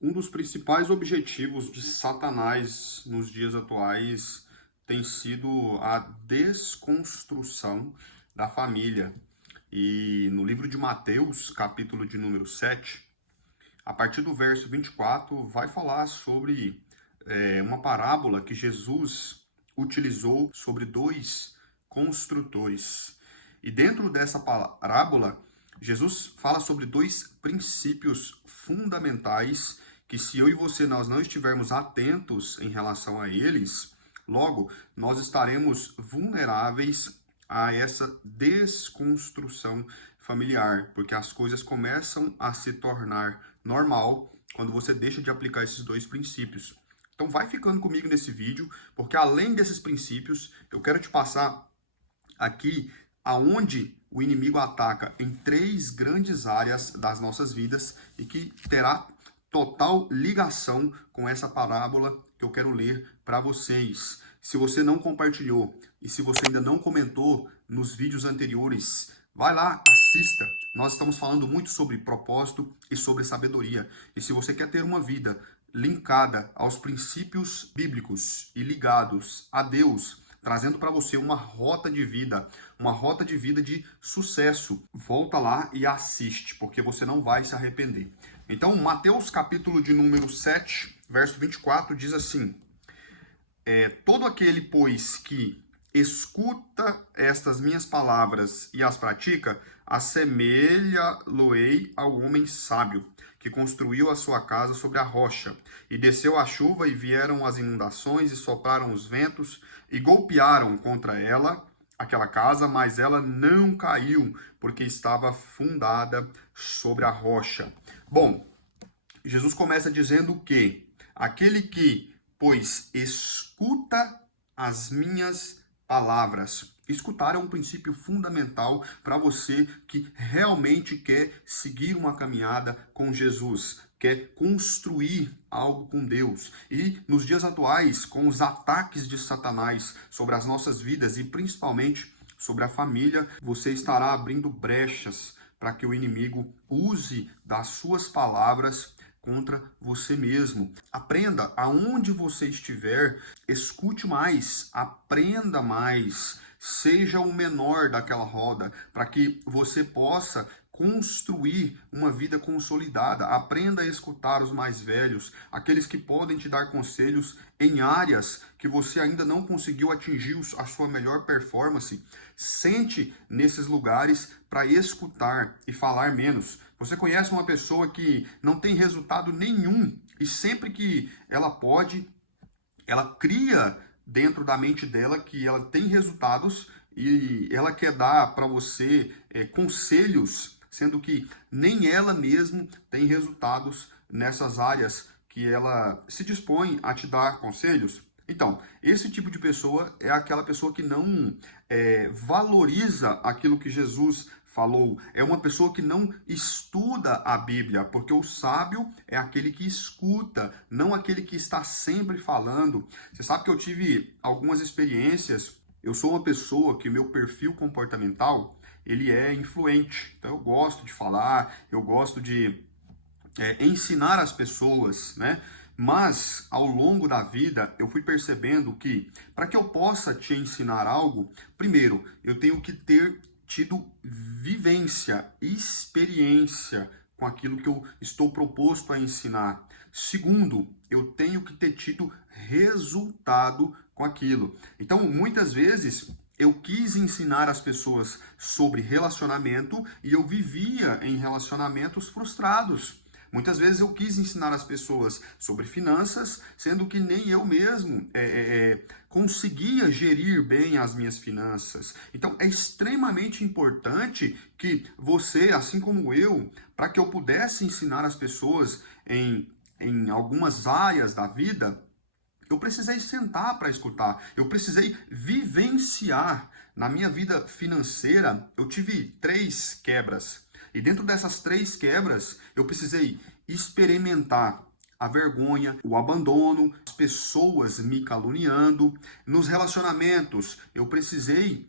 Um dos principais objetivos de Satanás nos dias atuais tem sido a desconstrução da família. E no livro de Mateus, capítulo de número 7, a partir do verso 24, vai falar sobre uma parábola que Jesus utilizou sobre dois construtores. E dentro dessa parábola, Jesus fala sobre dois princípios fundamentais que, se eu e você nós não estivermos atentos em relação a eles, logo nós estaremos vulneráveis a essa desconstrução familiar, porque as coisas começam a se tornar normal quando você deixa de aplicar esses dois princípios. Então vai ficando comigo nesse vídeo, porque além desses princípios, eu quero te passar aqui aonde o inimigo ataca em três grandes áreas das nossas vidas e que terá total ligação com essa parábola que eu quero ler para vocês. Se você não compartilhou e se você ainda não comentou nos vídeos anteriores, vai lá, assista. Nós estamos falando muito sobre propósito e sobre sabedoria. E se você quer ter uma vida linkada aos princípios bíblicos e ligados a Deus, trazendo para você uma rota de vida de sucesso. Volta lá e assiste, porque você não vai se arrepender. Então, Mateus capítulo de número 7, verso 24, diz assim: todo aquele, pois, que escuta estas minhas palavras e as pratica, assemelha-lo-ei ao homem sábio, que construiu a sua casa sobre a rocha. E desceu a chuva, e vieram as inundações, e sopraram os ventos, e golpearam contra ela, aquela casa, mas ela não caiu, porque estava fundada sobre a rocha. Bom, Jesus começa dizendo que aquele que, pois, escuta as minhas palavras. Escutar é um princípio fundamental para você que realmente quer seguir uma caminhada com Jesus, quer construir algo com Deus. E nos dias atuais, com os ataques de Satanás sobre as nossas vidas e principalmente sobre a família, você estará abrindo brechas para que o inimigo use das suas palavras contra você mesmo. Aprenda aonde você estiver, escute mais, aprenda mais, seja o menor daquela roda, para que você possa construir uma vida consolidada. Aprenda a escutar os mais velhos, aqueles que podem te dar conselhos em áreas que você ainda não conseguiu atingir a sua melhor performance. Sente nesses lugares para escutar e falar menos. Você conhece uma pessoa que não tem resultado nenhum e sempre que ela pode, ela cria dentro da mente dela que ela tem resultados e ela quer dar para você conselhos, sendo que nem ela mesma tem resultados nessas áreas que ela se dispõe a te dar conselhos. Então, esse tipo de pessoa é aquela pessoa que não valoriza aquilo que Jesus falou. É uma pessoa que não estuda a Bíblia, porque o sábio é aquele que escuta, não aquele que está sempre falando. Você sabe que eu tive algumas experiências. Eu sou uma pessoa que meu perfil comportamental, ele é influente. Então eu gosto de falar, eu gosto de ensinar as pessoas, né? Mas ao longo da vida eu fui percebendo que para que eu possa te ensinar algo, primeiro eu tenho que ter tido vivência, experiência com aquilo que eu estou proposto a ensinar. Segundo, eu tenho que ter tido resultado com aquilo. Então, muitas vezes eu quis ensinar as pessoas sobre relacionamento e eu vivia em relacionamentos frustrados. Muitas vezes eu quis ensinar as pessoas sobre finanças, sendo que nem eu mesmo conseguia gerir bem as minhas finanças. Então é extremamente importante que você, assim como eu, para que eu pudesse ensinar as pessoas em algumas áreas da vida, eu precisei sentar para escutar, eu precisei vivenciar. Na minha vida financeira, eu tive 3 quebras. E dentro dessas 3 quebras, eu precisei experimentar a vergonha, o abandono, as pessoas me caluniando. Nos relacionamentos, eu precisei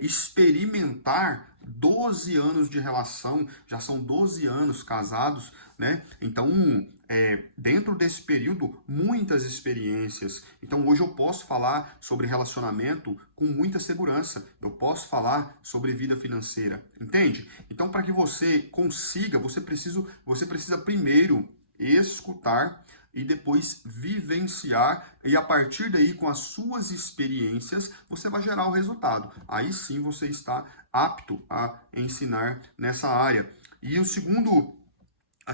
experimentar 12 anos de relação, já são 12 anos casados, né? Então, dentro desse período, muitas experiências. Então, hoje eu posso falar sobre relacionamento com muita segurança. Eu posso falar sobre vida financeira. Entende? Então, para que você consiga, você precisa primeiro escutar e depois vivenciar, e a partir daí, com as suas experiências, você vai gerar o resultado. Aí sim você está apto a ensinar nessa área. E a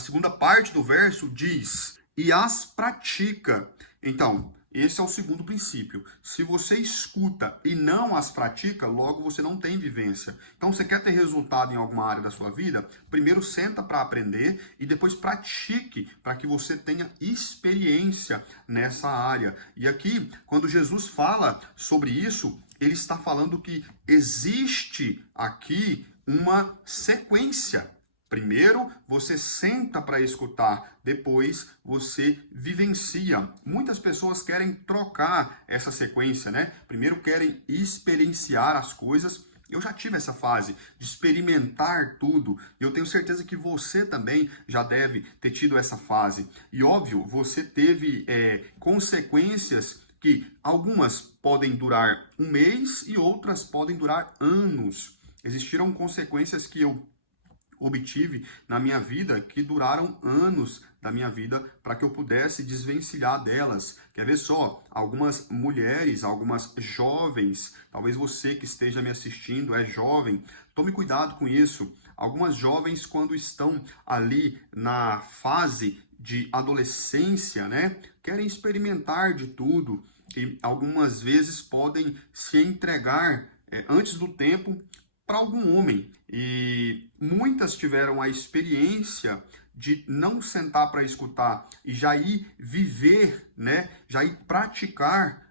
segunda parte do verso diz: e as pratica. Então, esse é o segundo princípio. Se você escuta e não as pratica, logo você não tem vivência. Então, você quer ter resultado em alguma área da sua vida? Primeiro senta para aprender e depois pratique para que você tenha experiência nessa área. E aqui, quando Jesus fala sobre isso, ele está falando que existe aqui uma sequência. Primeiro, você senta para escutar, depois você vivencia. Muitas pessoas querem trocar essa sequência, né? Primeiro querem experienciar as coisas. Eu já tive essa fase de experimentar tudo. E eu tenho certeza que você também já deve ter tido essa fase. E óbvio, você teve consequências que algumas podem durar um mês e outras podem durar anos. Existiram consequências que eu obtive na minha vida que duraram anos da minha vida para que eu pudesse desvencilhar delas. Quer ver só? Algumas mulheres, algumas jovens, talvez você que esteja me assistindo é jovem, tome cuidado com isso. Algumas jovens, quando estão ali na fase de adolescência, né, querem experimentar de tudo e algumas vezes podem se entregar antes do tempo para algum homem. E muitas tiveram a experiência de não sentar para escutar e já ir viver, né? Já ir praticar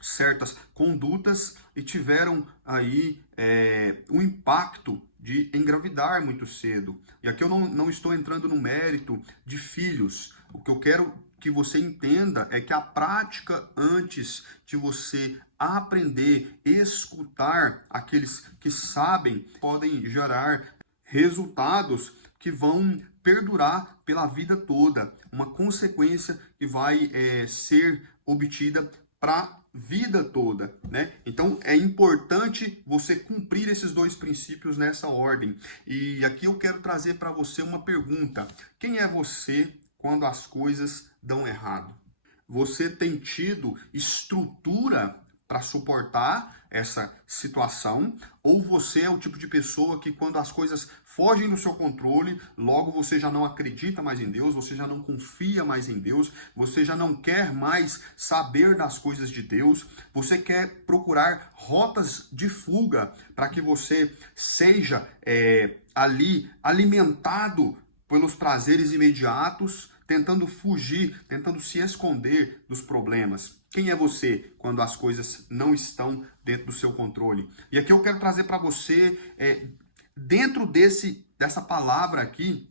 certas condutas e tiveram aí um impacto de engravidar muito cedo. E aqui eu não estou entrando no mérito de filhos. O que eu quero que você entenda é que a prática antes de você aprender, escutar aqueles que sabem, podem gerar resultados que vão perdurar pela vida toda. Uma consequência que vai ser obtida para vida toda, né? Então é importante você cumprir esses dois princípios nessa ordem. E aqui eu quero trazer para você uma pergunta: quem é você quando as coisas dão errado? Você tem tido estrutura para suportar essa situação, ou você é o tipo de pessoa que quando as coisas fogem do seu controle, logo você já não acredita mais em Deus, você já não confia mais em Deus, você já não quer mais saber das coisas de Deus, você quer procurar rotas de fuga para que você seja ali alimentado pelos prazeres imediatos, tentando fugir, tentando se esconder dos problemas. Quem é você quando as coisas não estão dentro do seu controle? E aqui eu quero trazer para você, dentro dessa palavra aqui,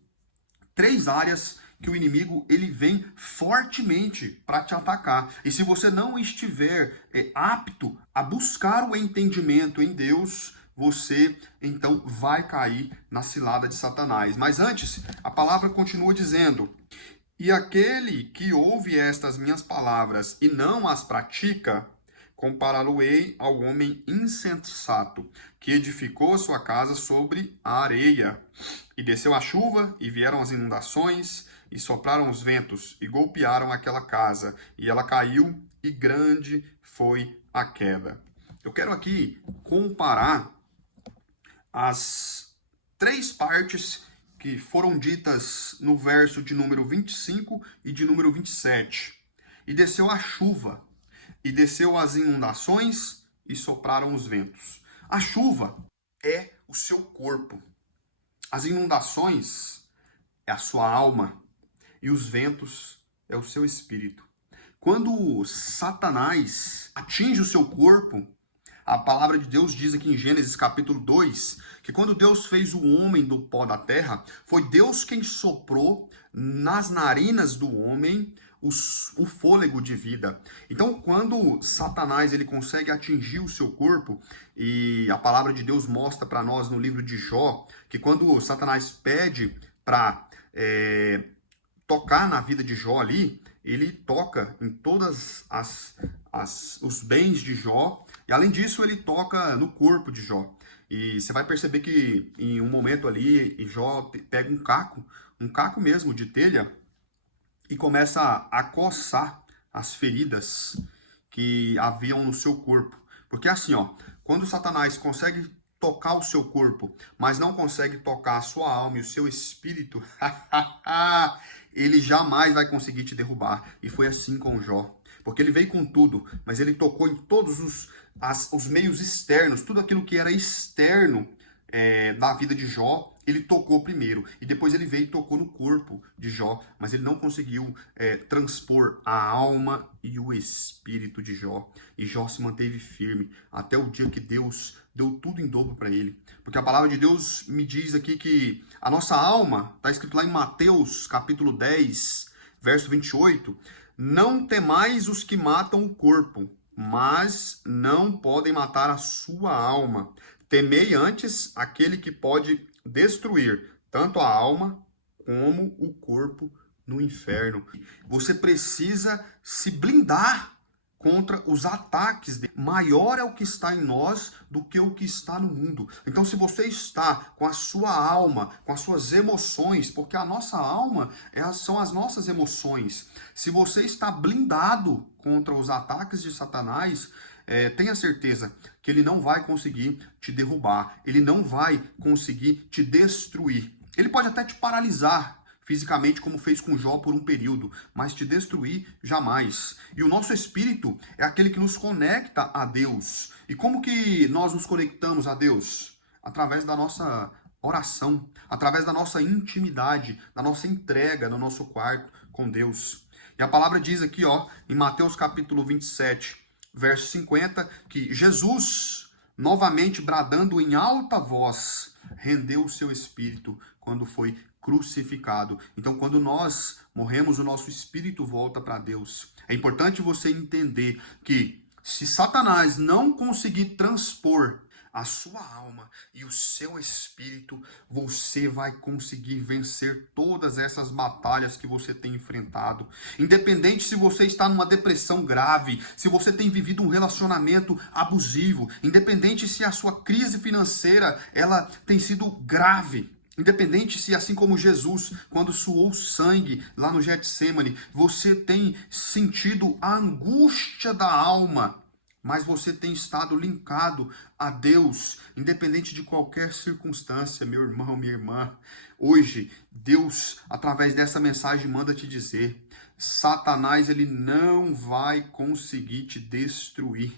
3 áreas que o inimigo ele vem fortemente para te atacar. E se você não estiver apto a buscar o entendimento em Deus, você então vai cair na cilada de Satanás. Mas antes, a palavra continua dizendo: e aquele que ouve estas minhas palavras e não as pratica, compará-lo-ei ao homem insensato, que edificou a sua casa sobre a areia. E desceu a chuva, e vieram as inundações, e sopraram os ventos, e golpearam aquela casa, e ela caiu, e grande foi a queda. Eu quero aqui comparar as 3 partes que foram ditas no verso de número 25 e de número 27. E desceu a chuva, e desceu as inundações, e sopraram os ventos. A chuva é o seu corpo. As inundações é a sua alma. E os ventos é o seu espírito. Quando Satanás atinge o seu corpo, a palavra de Deus diz aqui em Gênesis capítulo 2, que quando Deus fez o homem do pó da terra, foi Deus quem soprou nas narinas do homem o fôlego de vida. Então, quando Satanás ele consegue atingir o seu corpo, e a palavra de Deus mostra para nós no livro de Jó, que quando Satanás pede para tocar na vida de Jó ali, ele toca em todas os bens de Jó, e além disso ele toca no corpo de Jó. E você vai perceber que em um momento ali, Jó pega um caco mesmo de telha, e começa a coçar as feridas que haviam no seu corpo. Porque assim, ó, quando Satanás consegue tocar o seu corpo, mas não consegue tocar a sua alma e o seu espírito, ele jamais vai conseguir te derrubar. E foi assim com Jó. Porque ele veio com tudo, mas ele tocou em todos os meios externos, tudo aquilo que era externo da vida de Jó, ele tocou primeiro. E depois ele veio e tocou no corpo de Jó, mas ele não conseguiu transpor a alma e o espírito de Jó. E Jó se manteve firme até o dia que Deus deu tudo em dobro para ele. Porque a palavra de Deus me diz aqui que a nossa alma, está escrito lá em Mateus capítulo 10, verso 28, não temais os que matam o corpo, mas não podem matar a sua alma. Temei antes aquele que pode destruir tanto a alma como o corpo no inferno. Você precisa se blindar contra os ataques. Maior é o que está em nós do que o que está no mundo. Então, se você está com a sua alma, com as suas emoções, porque a nossa alma são as nossas emoções. Se você está blindado contra os ataques de Satanás, tenha certeza que ele não vai conseguir te derrubar, ele não vai conseguir te destruir. Ele pode até te paralisar fisicamente, como fez com Jó por um período, mas te destruir jamais. E o nosso espírito é aquele que nos conecta a Deus. E como que nós nos conectamos a Deus? Através da nossa oração, através da nossa intimidade, da nossa entrega no nosso quarto com Deus. E a palavra diz aqui, ó, em Mateus capítulo 27, verso 50, que Jesus, novamente bradando em alta voz, rendeu o seu espírito quando foi crucificado. Então, quando nós morremos, o nosso espírito volta para Deus. É importante você entender que se Satanás não conseguir transpor a sua alma e o seu espírito, você vai conseguir vencer todas essas batalhas que você tem enfrentado. Independente se você está numa depressão grave, se você tem vivido um relacionamento abusivo, independente se a sua crise financeira ela tem sido grave, independente se, assim como Jesus, quando suou sangue lá no Getsemane, você tem sentido a angústia da alma, mas você tem estado linkado a Deus, independente de qualquer circunstância, meu irmão, minha irmã. Hoje, Deus, através dessa mensagem, manda te dizer: Satanás, ele não vai conseguir te destruir.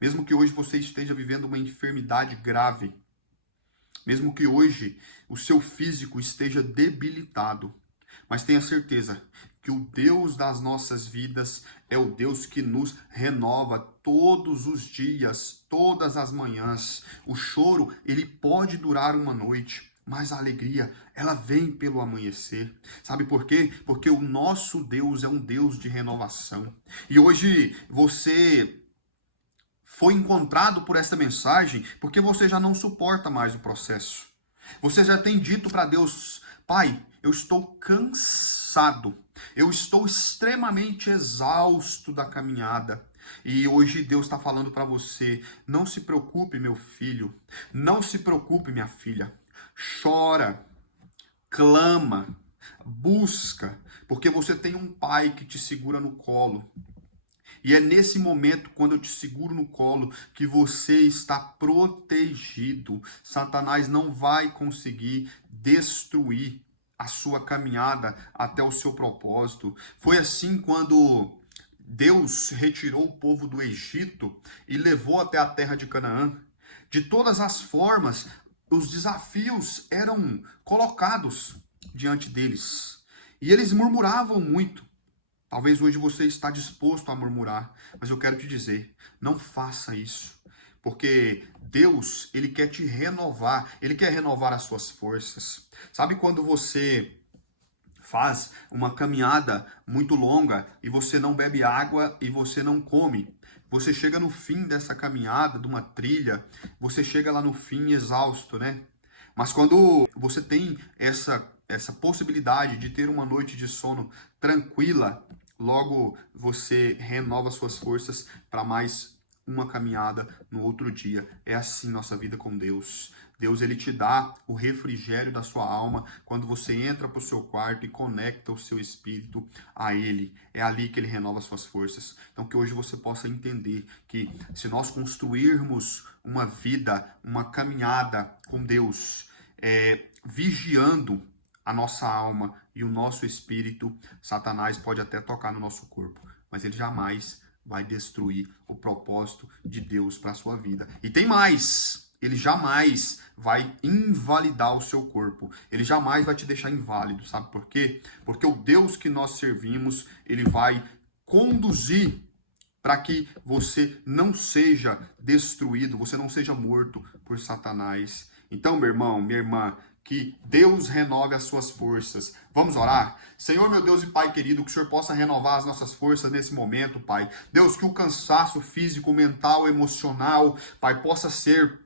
Mesmo que hoje você esteja vivendo uma enfermidade grave, mesmo que hoje o seu físico esteja debilitado, mas tenha certeza que o Deus das nossas vidas é o Deus que nos renova todos os dias, todas as manhãs. O choro, ele pode durar uma noite, mas a alegria, ela vem pelo amanhecer. Sabe por quê? Porque o nosso Deus é um Deus de renovação. E hoje você foi encontrado por essa mensagem porque você já não suporta mais o processo. Você já tem dito para Deus: Pai, eu estou cansado, eu estou extremamente exausto da caminhada. E hoje Deus está falando para você: não se preocupe, meu filho, não se preocupe, minha filha. Chora, clama, busca, porque você tem um pai que te segura no colo. E é nesse momento, quando eu te seguro no colo, que você está protegido. Satanás não vai conseguir destruir a sua caminhada até o seu propósito. Foi assim quando Deus retirou o povo do Egito e levou até a terra de Canaã. De todas as formas, os desafios eram colocados diante deles. E eles murmuravam muito. Talvez hoje você está disposto a murmurar, mas eu quero te dizer, não faça isso. Porque Deus, ele quer te renovar, ele quer renovar as suas forças. Sabe quando você faz uma caminhada muito longa e você não bebe água e você não come? Você chega no fim dessa caminhada, de uma trilha, você chega lá no fim exausto, né? Mas quando você tem essa essa possibilidade de ter uma noite de sono tranquila, logo você renova suas forças para mais uma caminhada no outro dia. É assim nossa vida com Deus. Deus, ele te dá o refrigério da sua alma quando você entra para o seu quarto e conecta o seu espírito a ele. É ali que ele renova suas forças. Então, que hoje você possa entender que se nós construirmos uma vida, uma caminhada com Deus, vigiando a nossa alma e o nosso espírito, Satanás pode até tocar no nosso corpo, mas ele jamais vai destruir o propósito de Deus para a sua vida. E tem mais, ele jamais vai invalidar o seu corpo. Ele jamais vai te deixar inválido, sabe por quê? Porque o Deus que nós servimos, ele vai conduzir para que você não seja destruído, você não seja morto por Satanás. Então, meu irmão, minha irmã, que Deus renove as suas forças. Vamos orar? Senhor, meu Deus e Pai querido, que o Senhor possa renovar as nossas forças nesse momento, Pai. Deus, que o cansaço físico, mental, emocional, Pai, possa ser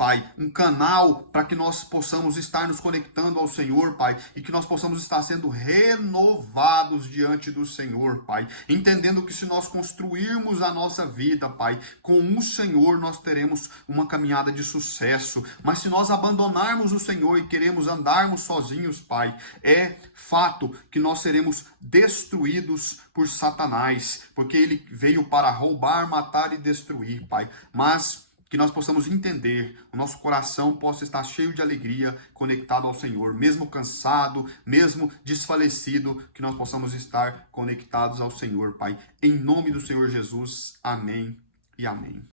Pai, um canal para que nós possamos estar nos conectando ao Senhor, Pai, e que nós possamos estar sendo renovados diante do Senhor, Pai, entendendo que se nós construirmos a nossa vida, Pai, com o Senhor, nós teremos uma caminhada de sucesso, mas se nós abandonarmos o Senhor e queremos andarmos sozinhos, Pai, é fato que nós seremos destruídos por Satanás, porque ele veio para roubar, matar e destruir, Pai, mas que nós possamos entender, o nosso coração possa estar cheio de alegria, conectado ao Senhor, mesmo cansado, mesmo desfalecido, que nós possamos estar conectados ao Senhor, Pai. Em nome do Senhor Jesus, amém e amém.